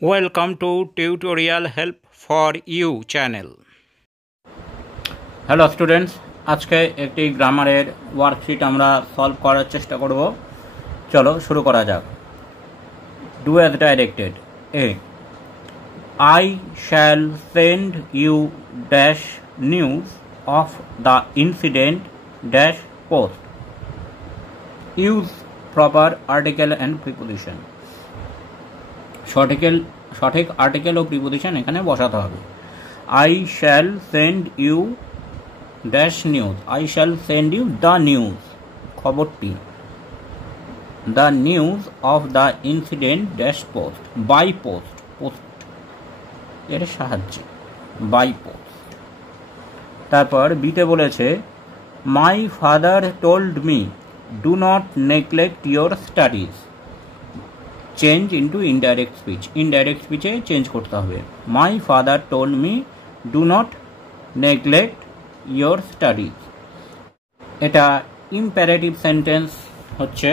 Welcome to Tutorial Help for You channel. Hello students, আজকে একটি গ্রামারের ওয়ার্কশিট আমরা সলভ করার চেষ্টা করব। চলো শুরু করা যাক। Do as directed. I shall send you dash news of the incident dash post. Use proper article and preposition. সঠিক আর্টিকেল ও প্রিপোজিশন এখানে বসাতে হবে। I shall send you dash news. I shall send you the news, খবরটি, the news of the incident dash post, by post, post এর সাহায্যে, by post। তারপর বিতে বলেছে my father told me do not neglect your studies. Change into indirect speech, indirect স্পিচে change করতে হবে। My father told me do not neglect your studies. এটা imperative sentence হচ্ছে,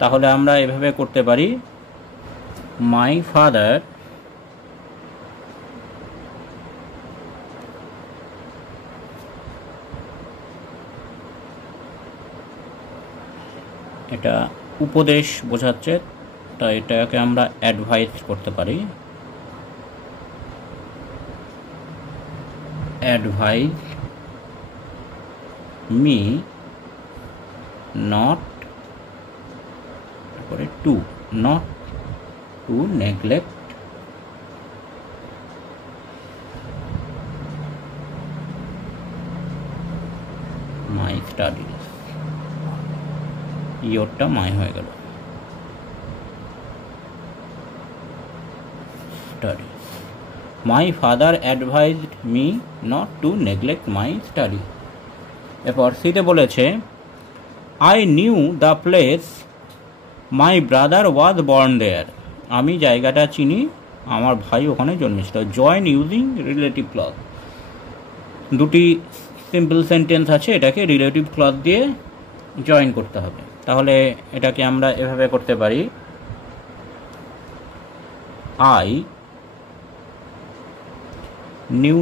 তাহলে আমরা এভাবে করতে পারি মাই ফাদার এটা উপদেশ বোঝাচ্ছে, তা এটাকে আমরা অ্যাডভাইস করতে পারি। Advise me not to neglect my studies. ইয়োরটা মাই হয়ে গেল। My father advised me not to neglect my study. এরপর সিতে বলেছে I knew the place my brother was born there. আমি জায়গাটা চিনি, আমার ভাই ওখানে জন্মেছিল। Join using relative clause. দুটি সিম্পল সেন্টেন্স আছে, এটাকে রিলেটিভ ক্লজ দিয়ে জয়েন করতে হবে। তাহলে এটাকে আমরা এভাবে করতে পারি I knew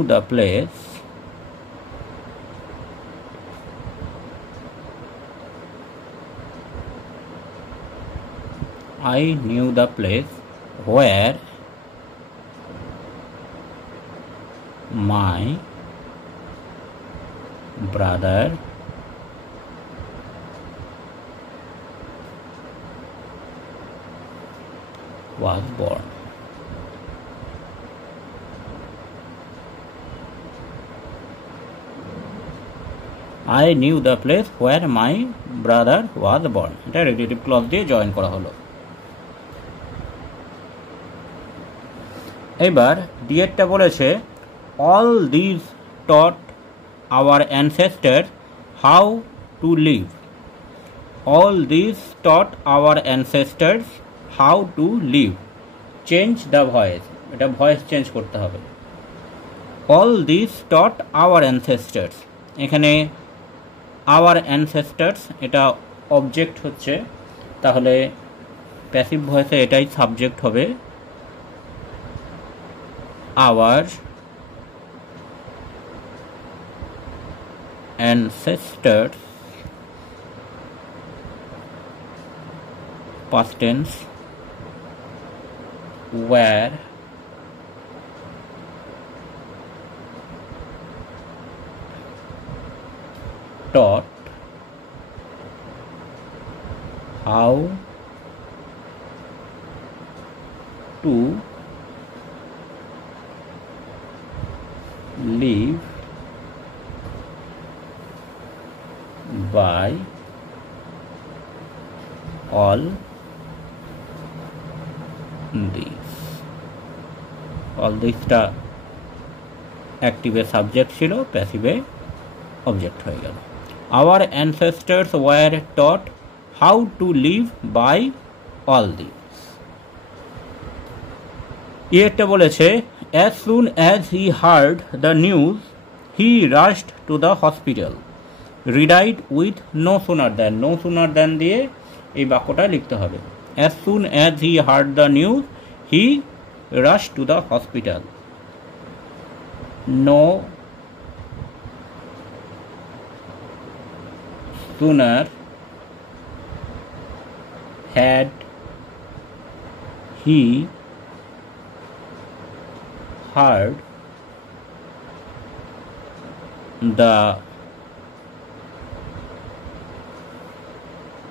the place where my brother was born. I knew the place where my brother was born. এটা রিলেটিভ ক্লজ দিয়ে জয়েন করা হলো। এবার ডিএডটা বলেছে all these taught our ancestors how to live. All these taught our ancestors how to live. Change the voice. এটা voice change করতে হবে। all these taught our ancestors, এখানে our ancestors এটা অবজেক্ট হচ্ছে, তাহলে প্যাসিভ ভয়েসে এটাই সাবজেক্ট হবে। our ancestors past tense were taught how to live by all these. all these-টা অ্যাক্টিভে সাবজেক্ট ছিল, প্যাসিভে অবজেক্ট হয়ে গেল। Our ancestors were taught how to live by all these. এটা বলেছে as soon as he heard the news he rushed to the hospital. Read with no sooner than দিয়ে এই বাক্যটা লিখতে হবে। as soon as he heard the news he rushed to the hospital. No sooner had he heard the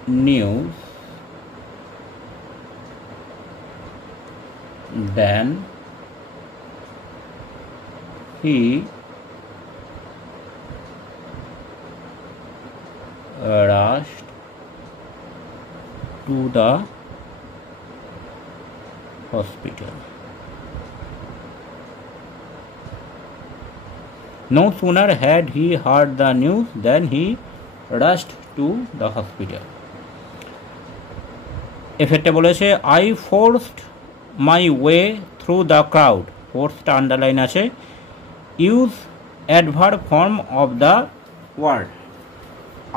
news than he rushed to the hospital. No sooner had he heard the news than he rushed to the hospital. এফেক্টে বলেছে I forced my way through the crowd. Forced underline আছে. Use adverb form of the word.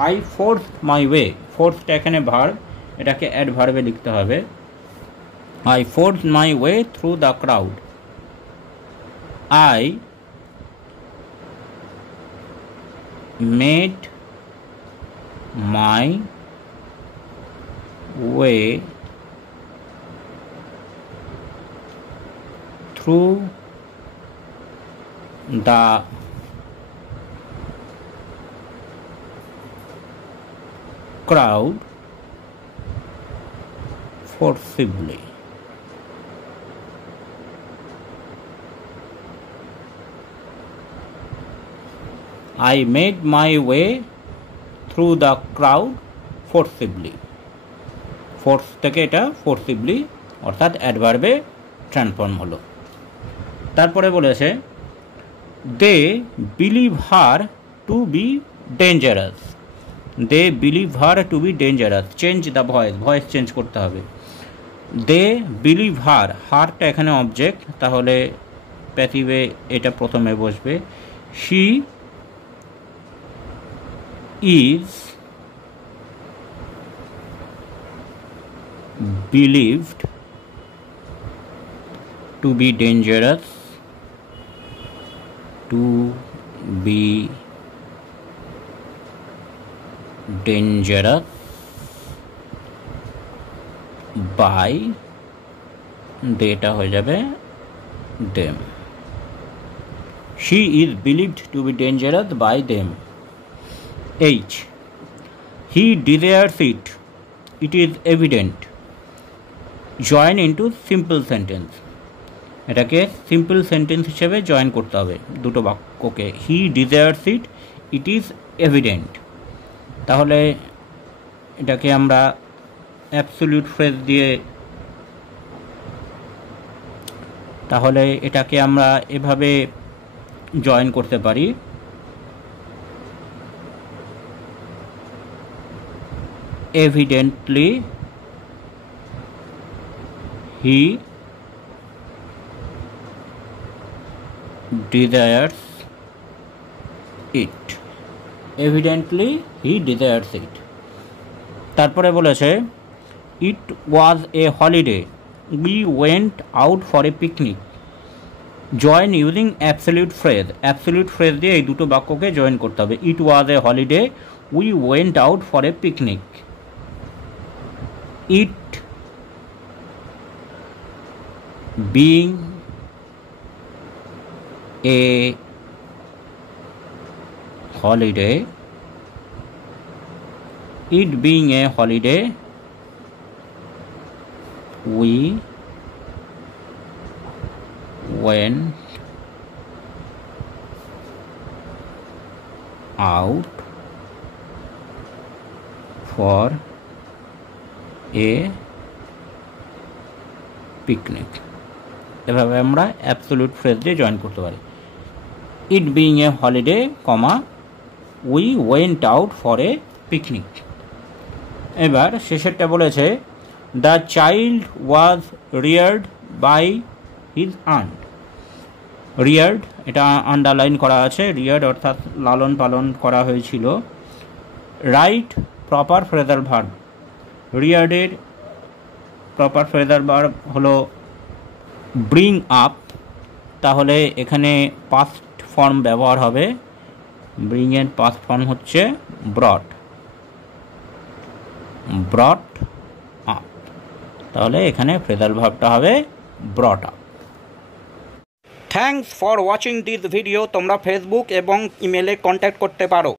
I forced my way. Forced এখানে ভার্ব, এটাকে অ্যাডভার্বে লিখতে হবে. I forced my way through the crowd. I made my way through the crowd forcibly. I made my way through the crowd forcibly. Force থেকে এটা forcibly অর্থাৎ অ্যাডভার্বে transform হলো। তারপরে বলেছে they believe her to be dangerous. They believe her to be dangerous. Change the voice, voice change করতে হবে। দে believe হার, হারটা এখানে অবজেক্ট, তাহলে প্যাসিভে এটা প্রথমে বসবে। She is believed to be dangerous, to be dangerous by, data হয়ে যাবে them. She is believed to be dangerous by them. H. He desires it. It is evident. Join into simple sentence, এটাকে simple sentence হিসেবে join করতে হবে দুটো বাক্যকে। He desires it, it is evident. তাহলে এটাকে আমরা অ্যাবসলিউট ফ্রেজ দিয়ে, তাহলে এটাকে আমরা এভাবে জয়েন করতে পারি। Evidently he desires it. Evidently he desires it. তারপরে বলেছে it was a holiday. We went out for a picnic. Join using absolute phrase. Absolute phrase দিয়ে এই দুটো বাক্যকে জয়েন করতে হবে। It was a holiday. We went out for a picnic. It being a holiday, it being a holiday, we went out for a picnic. এভাবে আমরা absolute phrase দিয়ে join করতে পারি। It being a holiday comma we went out for a picnic. এবার শেষেরটা বলেছে the child was reared by his aunt. Reared এটা underline করা আছে, রিয়ার্ড অর্থাৎ লালন পালন করা হয়েছিল। Right proper phrasal verb. রিয়ার্ডের প্রপার ফ্রেজাল ভার্ব হলো ব্রিং আপ, তাহলে এখানে পাস্ট ফর্ম ব্যবহার হবে। ব্রিং এর পাস্ট ফর্ম হচ্ছে ব্রট, ব্রট আপ, তাহলে এখানে ফ্রেজাল ভার্বটা হবে brought up. Thanks for watching this video. তোমরা ফেসবুক এবং ইমেলে কন্ট্যাক্ট করতে পারো।